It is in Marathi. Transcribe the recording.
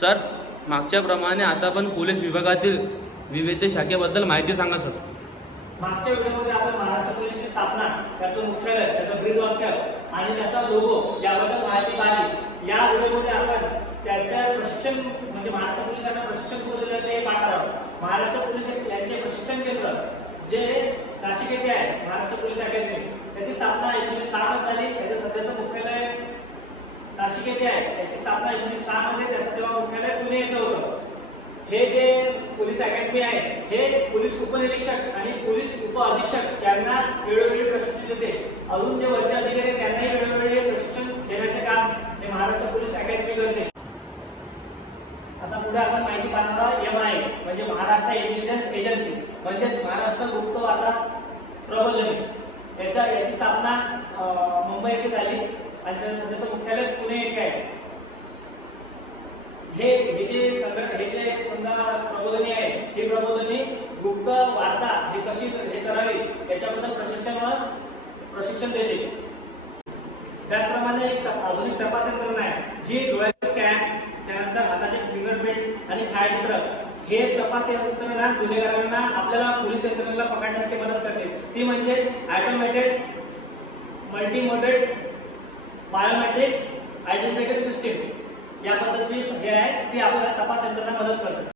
सर मागच्याप्रमाणे आता पण पोलीस विभागातील विविध शाखेबद्दल माहिती सांगा सर. मागच्या व्हिडिओमध्ये आपण महाराष्ट्र पोलीसची स्थापना त्याचं मुख्यालय त्याचं ब्रीदवाक्य आणि त्याचा लोगो याबद्दल माहिती पाहिली. या व्हिडिओमध्ये आपण त्याच्या प्रशिक्षण म्हणजे महाराष्ट्र पोलिसांना प्रशिक्षण करू दिलं ते पाहणार आहोत. महाराष्ट्र पोलीस यांचे प्रशिक्षण केंद्र जे नाशिक येथे आहे महाराष्ट्र पोलीस अकॅडमी त्याची स्थापना एकोणीसशे सहा झाली. त्याचं सध्याचं मुख्यालय नाशिक येथे आहे. त्याची स्थापना एकोणीसशे सहा मध्ये त्याचं तेव्हा मुख्यालय पुणे येथे होतं. हे जे पोलीस अकॅडमी आहे हे पोलीस उपनिरीक्षक आणि पोलीस उप अधीक्षक यांना वेळोवेळी प्रशिक्षण देते. अजून जे वरचे अधिकारी आहेत त्यांनाही वेळोवेळी हे प्रशिक्षण देण्याचे काम हे महाराष्ट्र पोलीस अकॅडमी करते. आता पुढे आपण माहिती पाहणार आहोत एम आय म्हणजे महाराष्ट्र इंटेलिजन्स एजन्सी म्हणजेच महाराष्ट्र गुप्त वार्ता प्रबोधन. याच्या याची स्थापना मुंबई येथे झाली. आणि त्याचं सध्याचं मुख्यालय पुणे येथे आहे. हे हे जे संघट हे जे समजा प्रबोधनी आहे ही प्रबोधनी गुप्त वार्ता हे कशी हे करावी याच्याबद्दल प्रशिक्षण प्रशिक्षण देते. त्याचप्रमाणे एक आधुनिक तपास यंत्रणा आहे जी डोळ्याचे स्कॅन त्यानंतर हाताचे फिंगरप्रिंट आणि छायाचित्र हे तपास यंत्रणा गुन्हेगारांना आपल्याला पोलीस यंत्रणेला पकडण्यासाठी मदत करते. ती म्हणजे automated multimodal biometric identification system. या पद्धतीची हे आहे ती आपल्याला तपास यंत्रणा मदत करते.